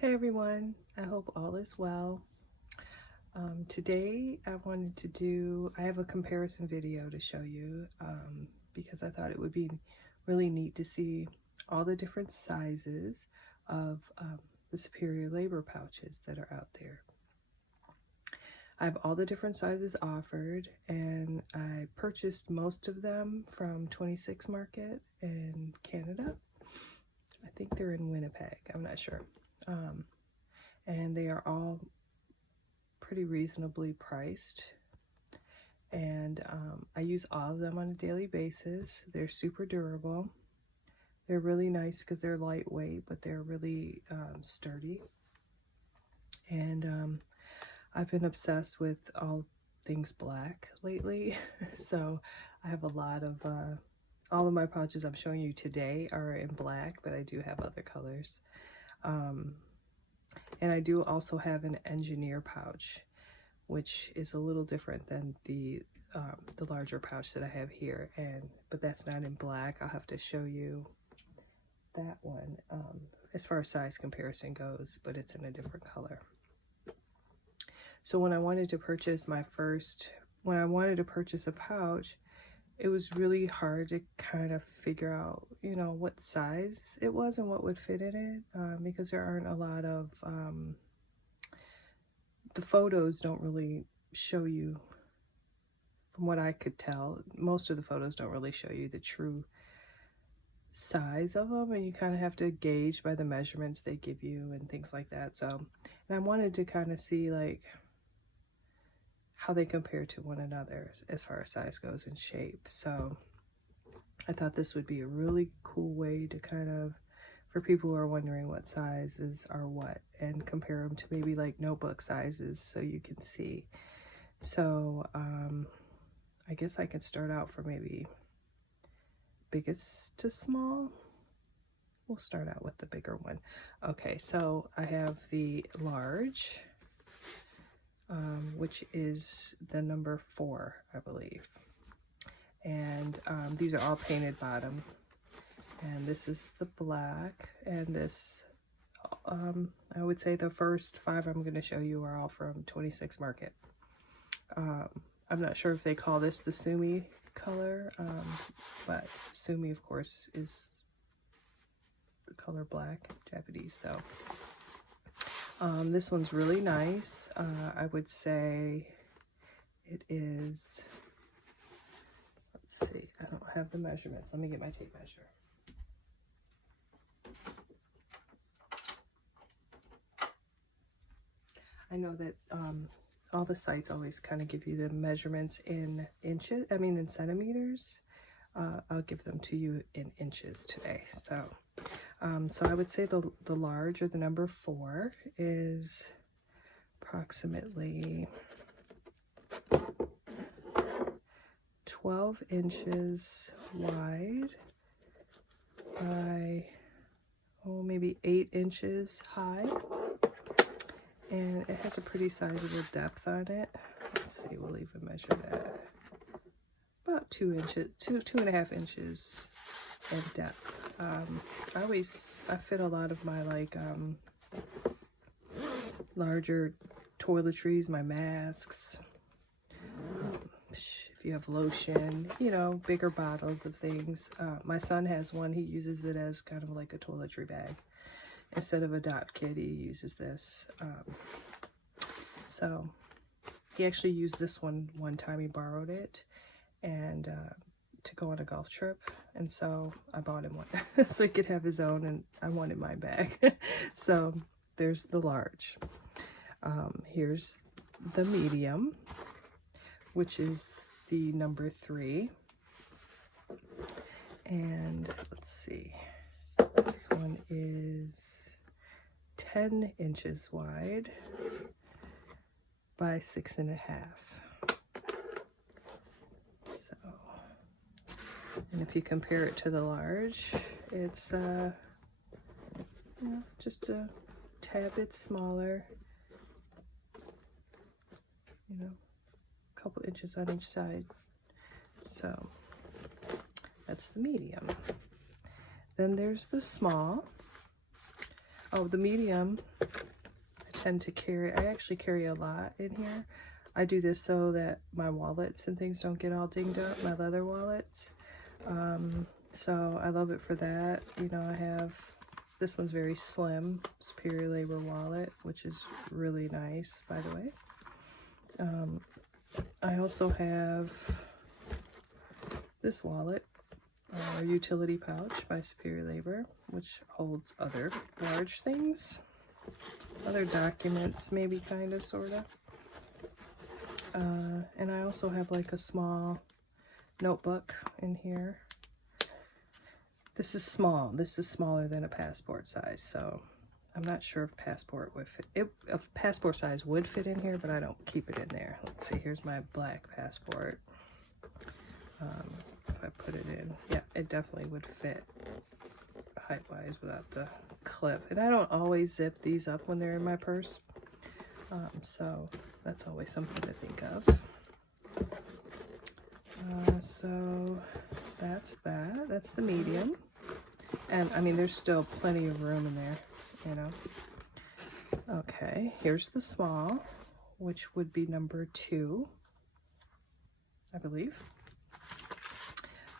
Hey everyone, I hope all is well. Today I have a comparison video to show you because I thought it would be really neat to see all the different sizes of the Superior Labor pouches that are out there. I have all the different sizes offered, and I purchased most of them from 26 Market in Canada. I think they're in Winnipeg, I'm not sure. And they are all pretty reasonably priced, and I use all of them on a daily basis. They're super durable. They're really nice because they're lightweight, but they're really sturdy. And I've been obsessed with all things black lately. So I have a lot of all of my pouches I'm showing you today are in black, but I do have other colors. And I do also have an engineer pouch, which is a little different than the larger pouch that I have here, but that's not in black. I'll have to show you that one as far as size comparison goes, but it's in a different color. So when I wanted to purchase a pouch, it was really hard to kind of figure out, you know, what size it was and what would fit in it, because there aren't a lot of, the photos don't really show you, from what I could tell, most of the photos don't really show you the true size of them, and you kind of have to gauge by the measurements they give you and things like that. So, and I wanted to kind of see like how they compare to one another as far as size goes and shape. So I thought this would be a really cool way to kind of, for people who are wondering what sizes are what, and compare them to maybe like notebook sizes so you can see. So I guess I can start out for maybe biggest to small. We'll start out with the bigger one. Okay, so I have the large, which is the number 4, I believe. And these are all painted bottom. And this is the black, and this, I would say the first 5 I'm going to show you are all from 26 Market. I'm not sure if they call this the Sumi color, but Sumi, of course, is the color black, Japanese. So this one's really nice. I would say it is, let's see, I don't have the measurements. Let me get my tape measure. I know that all the sites always kind of give you the measurements in inches, in centimeters. I'll give them to you in inches today. So I would say the large, or the number 4, is approximately 12 inches wide by, maybe 8 inches high. And it has a pretty sizable depth on it. Let's see, we'll even measure that. About 2 inches, 2.5 inches in depth. I fit a lot of my like larger toiletries, my masks, if you have lotion, you know, bigger bottles of things. My son has one. He uses it as kind of like a toiletry bag. Instead of a dot kit, he uses this. So he actually used this one time. He borrowed it and to go on a golf trip, and so I bought him one so he could have his own, and I wanted mine back. So there's the large. Here's the medium, which is the number 3, and let's see, this one is 10 inches wide by 6.5. So, and if you compare it to the large, it's you know, just a tad bit smaller, you know, a couple inches on each side. So that's the medium. Then there's the small, Oh, the medium, I tend to carry, I actually carry a lot in here. I do this so that my wallets and things don't get all dinged up, my leather wallets. So I love it for that. You know, I have, this one's very slim, Superior Labor wallet, which is really nice, by the way. I also have this wallet, utility pouch by Superior Labor, which holds other large things, other documents, maybe, kind of, sort of. And I also have like a small notebook in here. This is small. This is smaller than a passport size, so I'm not sure if passport would fit. If passport size would fit in here, but I don't keep it in there. Let's see, here's my black passport. If I put it in, yeah, it definitely would fit height-wise without the clip. And I don't always zip these up when they're in my purse, so that's always something to think of. So that's that. That's the medium. And I mean, there's still plenty of room in there, you know. Okay, here's the small, which would be number 2, I believe.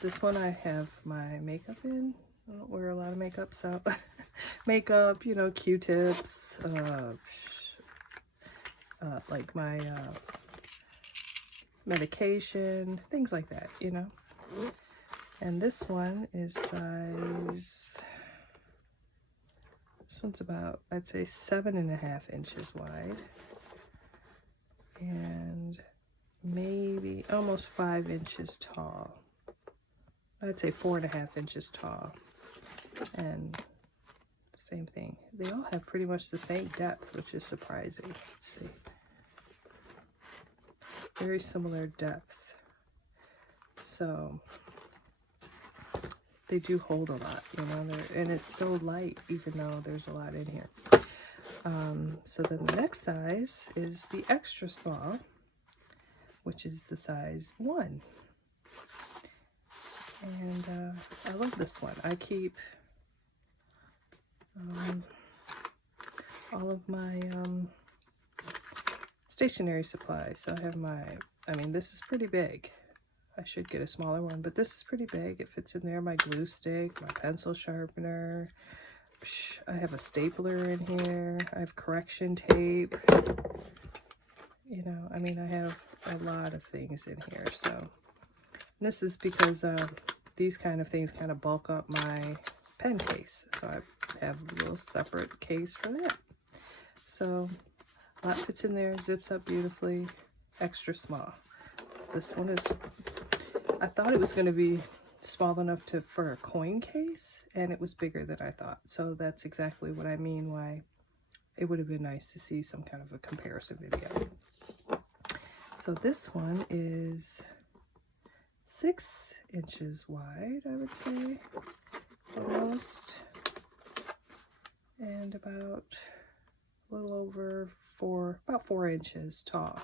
This one I have my makeup in. I don't wear a lot of makeup, so makeup, you know, Q-tips, like my medication, things like that, you know. And this one is size, this one's about, I'd say 7.5 inches wide, and maybe almost 5 inches tall. I'd say 4.5 inches tall, and same thing. They all have pretty much the same depth, which is surprising. Let's see. Very similar depth. So they do hold a lot, you know, and it's so light, even though there's a lot in here. So then the next size is the extra small, which is the size 1. And I love this one. I keep all of my stationery supplies. So I have my, I mean, this is pretty big. I should get a smaller one, but this is pretty big. It fits in there. My glue stick, my pencil sharpener. I have a stapler in here. I have correction tape. You know, I mean, I have a lot of things in here. So and this is because these kind of things kind of bulk up my pen case. So I have a little separate case for that. So a lot fits in there, zips up beautifully, extra small. This one is, I thought it was going to be small enough for a coin case, and it was bigger than I thought. So that's exactly what I mean why it would have been nice to see some kind of a comparison video. So this one is 6 inches wide, I would say, almost, and about a little over about 4 inches tall.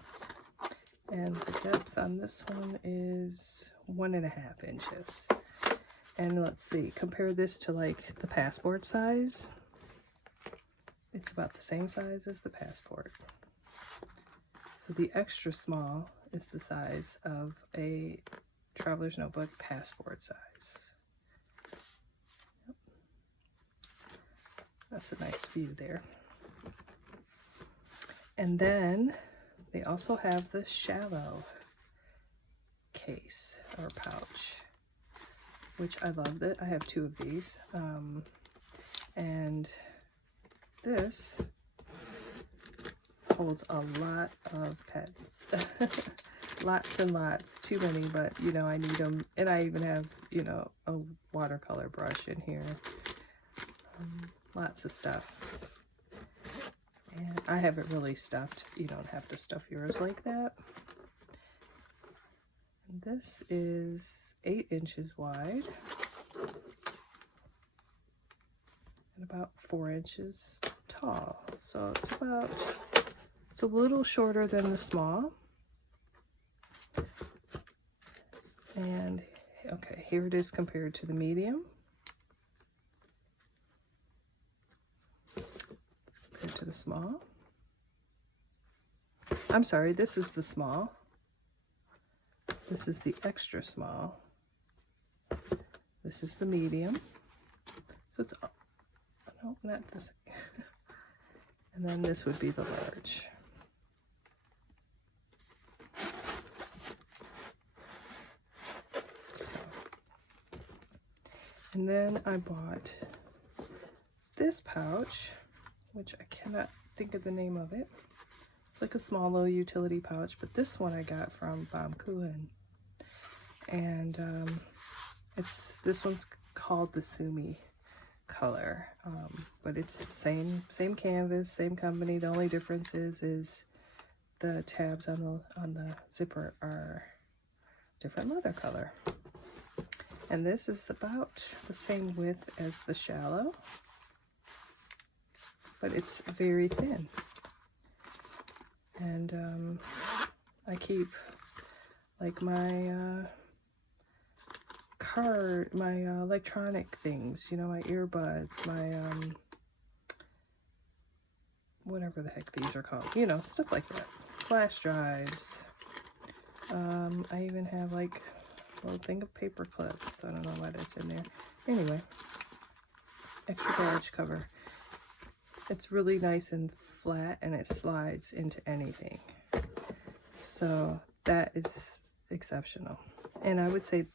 And the depth on this one is 1.5 inches. And let's see, compare this to like the passport size. It's about the same size as the passport. So the extra small is the size of a traveler's notebook passport size. Yep. That's a nice view there. And then they also have the shallow case or pouch, which I love. I have 2 of these. And this holds a lot of pens. Lots and lots. Too many, but you know, I need them. And I even have, you know, a watercolor brush in here. Lots of stuff. And I have it really stuffed. You don't have to stuff yours like that. And this is 8 inches wide and about 4 inches tall. So it's a little shorter than the small. And okay, here it is compared to the medium. the small. I'm sorry, this is the small. This is the extra small. This is the medium. So it's, no, not the same. And then this would be the large. So. And then I bought this pouch, which I cannot think of the name of it. It's like a small little utility pouch, but this one I got from Bob Kuhn. And this one's called the Sumi color, but it's the same canvas, same company. The only difference is the tabs on the zipper are different leather color. And this is about the same width as the Shallow, but it's very thin. And I keep like my my electronic things, you know, my earbuds, my whatever the heck these are called, you know, stuff like that, flash drives. I even have like a little thing of paper clips. I don't know why that's in there. Anyway, extra large cover. It's really nice and flat, and it slides into anything, so that is exceptional. And I would say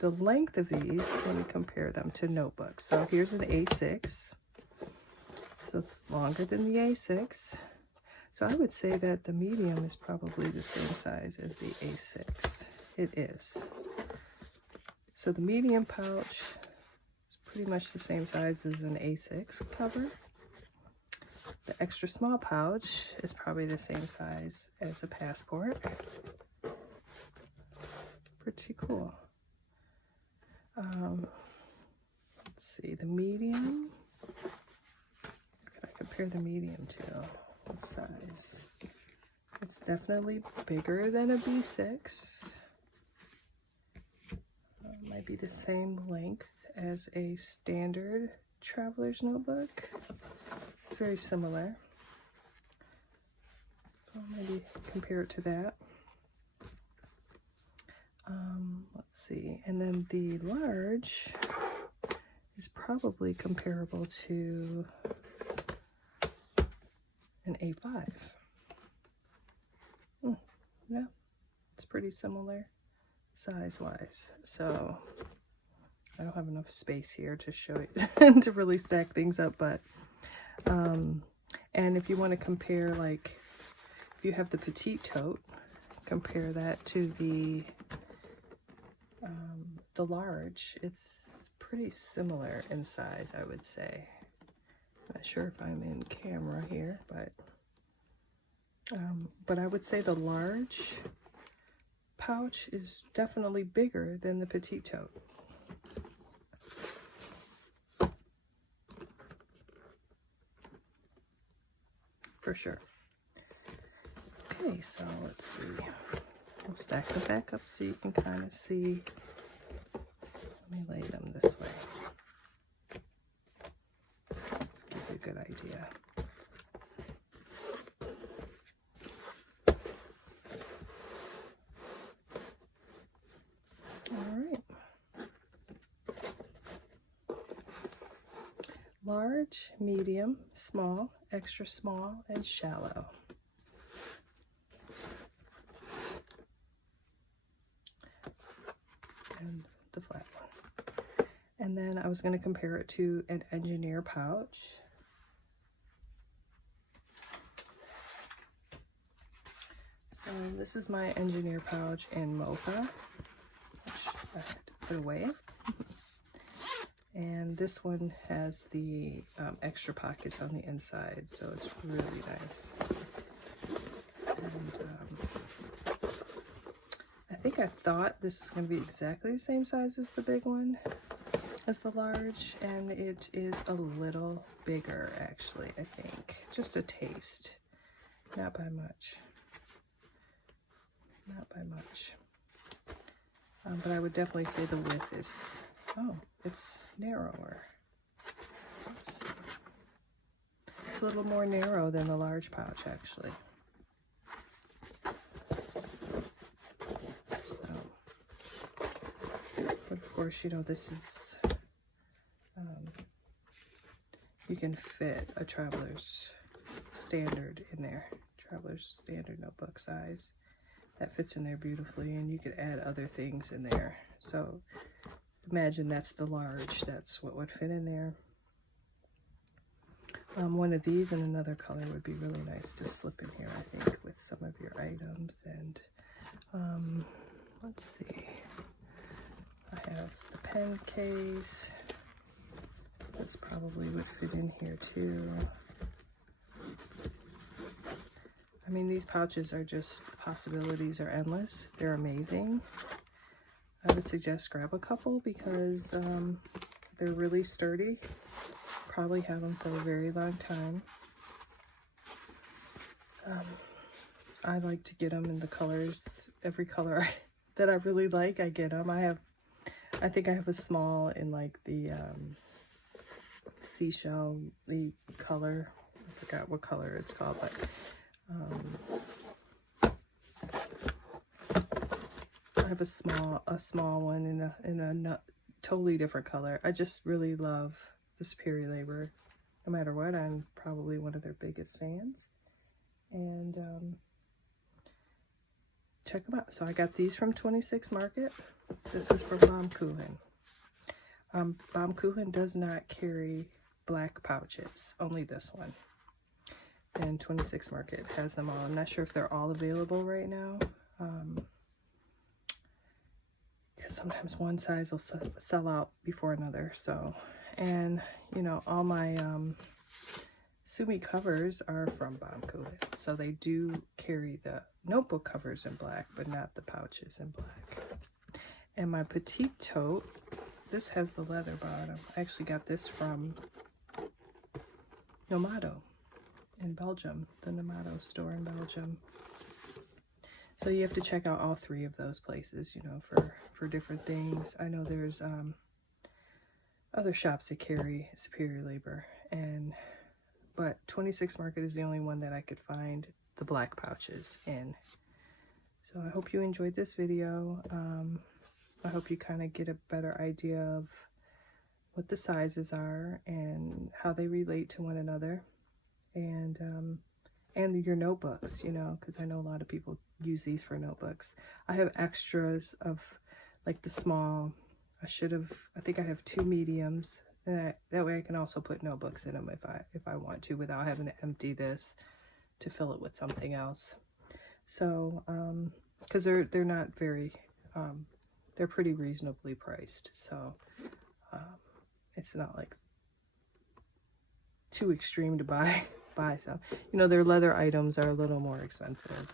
the length of these, let me compare them to notebooks. So here's an A6, so it's longer than the A6. So I would say that the medium is probably the same size as the A6. It is. So the medium pouch is pretty much the same size as an A6 cover. The extra small pouch is probably the same size as a Passport. Pretty cool. Let's see, the medium. What can I compare the medium to? What size? It's definitely bigger than a B6. Might be the same length as a standard traveler's notebook. Very similar. So maybe compare it to that. Let's see, and then the large is probably comparable to an A5. Yeah, it's pretty similar size-wise. So I don't have enough space here to show you to really stack things up, but and if you want to compare, like if you have the petite tote, compare that to the large. It's pretty similar in size, I would say. Not sure if I'm in camera here, but I would say the large pouch is definitely bigger than the petite tote. For sure. Okay, so let's see. We'll stack them back up so you can kind of see. Let me lay them this way. Let's give you a good idea. All right. Large, medium, small, extra small, and shallow. And the flat one. And then I was going to compare it to an engineer pouch. So this is my engineer pouch in Mocha, which I had to put away. And this one has the extra pockets on the inside, so it's really nice. And I think I thought this was going to be exactly the same size as the big one, as the large, and it is a little bigger, actually, I think. Just a taste. Not by much. Not by much. But I would definitely say the width is, oh, it's narrower. It's a little more narrow than the large pouch, actually. So, but of course, you know, this is, you can fit a traveler's standard in there. Traveler's standard notebook size. That fits in there beautifully, and you could add other things in there. So imagine that's the large. That's what would fit in there. One of these in another color would be really nice to slip in here, I think, with some of your items. And let's see. I have the pen case. This probably would fit in here too. I mean, these pouches are just, possibilities are endless. They're amazing. I would suggest grab a couple because they're really sturdy. Probably have them for a very long time. I like to get them in the colors, every color that I really like, I get them. I think I have a small in like the seashell color. I forgot what color it's called, but I have a small one in a totally different color. I just really love the Superior Labor. No matter what, I'm probably one of their biggest fans. And check them out. So I got these from 26 Market. This is from Baumkuchen. Baumkuchen does not carry black pouches, only this one. And 26 Market has them all. I'm not sure if they're all available right now. Because sometimes one size will sell out before another. So, and you know, all my Sumi covers are from Baumkuchen. So they do carry the notebook covers in black, but not the pouches in black. And my petite tote, this has the leather bottom. I actually got this from Nomado in Belgium, the Nomado store in Belgium. So you have to check out all three of those places, you know, for different things. I know there's other shops that carry Superior Labor, but 26 Market is the only one that I could find the black pouches in. So I hope you enjoyed this video. I hope you kind of get a better idea of what the sizes are and how they relate to one another, and your notebooks, you know, because I know a lot of people use these for notebooks. I have extras of like the small. I think I have 2 mediums, and that way I can also put notebooks in them if I want to, without having to empty this to fill it with something else. So because they're not very they're pretty reasonably priced, so it's not like too extreme to buy some. You know, their leather items are a little more expensive.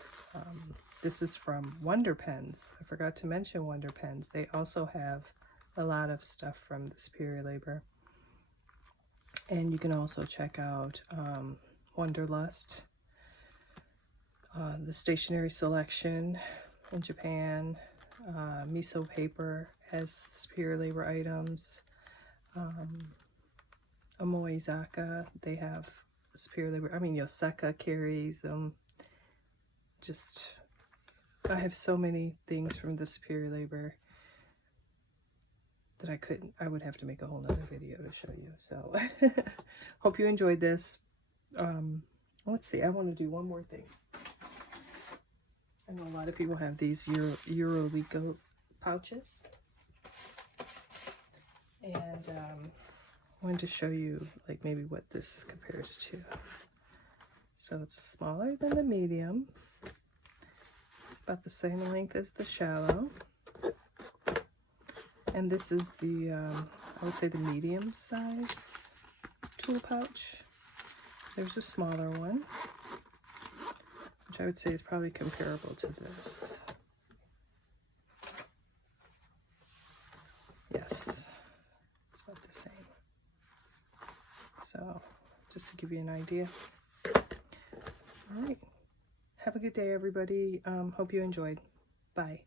This is from Wonder Pens. I forgot to mention Wonder Pens. They also have a lot of stuff from the Superior Labor. And you can also check out Wanderlust, the stationery selection in Japan. Miso Paper has Superior Labor items. Amoizaka, they have Superior Labor. I mean, Yoseka carries them. I have so many things from the Superior Labor that I would have to make a whole nother video to show you. So hope you enjoyed this. Let's see, I want to do one more thing. I know a lot of people have these Eurolico pouches, and I wanted to show you like maybe what this compares to. So it's smaller than the medium, about the same length as the shallow. And this is the, I would say the medium size tool pouch. There's a smaller one, which I would say is probably comparable to this. Yes, it's about the same. So, just to give you an idea. All right. Have a good day, everybody. Hope you enjoyed. Bye.